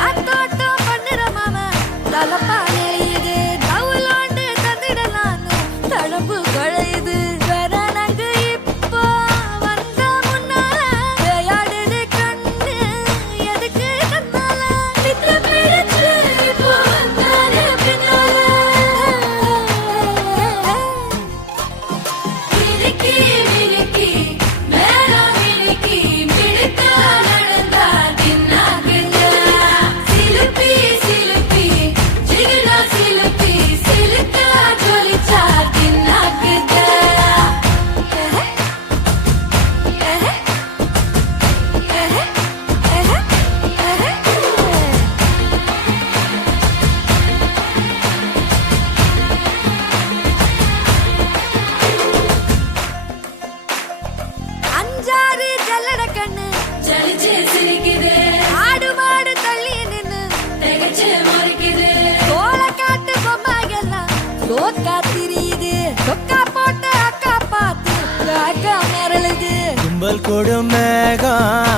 ஆத்தோட்டம் பண்ணுற மாமா தலப்பா நெளியுது தவுலாண்டு தந்திடலான்னு தடம்பு குழையுது வெறனங்கு இப்போ வந்த முன்னால விளையாடுது கண்ணு எதுக்கு தன்னால நித்த பிடிச்சு இப்போ வந்தானே பின்னால மினுக்கி மினுக்கி மேல மினுக்கி மினுக்கா நடந்தா தின்னாக்குங்க சிலுப்பி சிலுப்பி ஜிகினா சிலுப்பி சிலுக்கா ஜொலிச்சா தின்னாக்குங்க அஞ்சாறு ஜல்லட கண்ணு ஜலிச்சு சிரிக்குது ஆடு மாடு தள்ளி நின்னு திகச்சு முறைக்குது தோள காட்டு பொம்மைகள்லாம் சோக்கா திரியுது சொக்கா போட்டு அக்கா பார்த்து காக்கா மிரளுது கும்பல் கொடும் மேகம்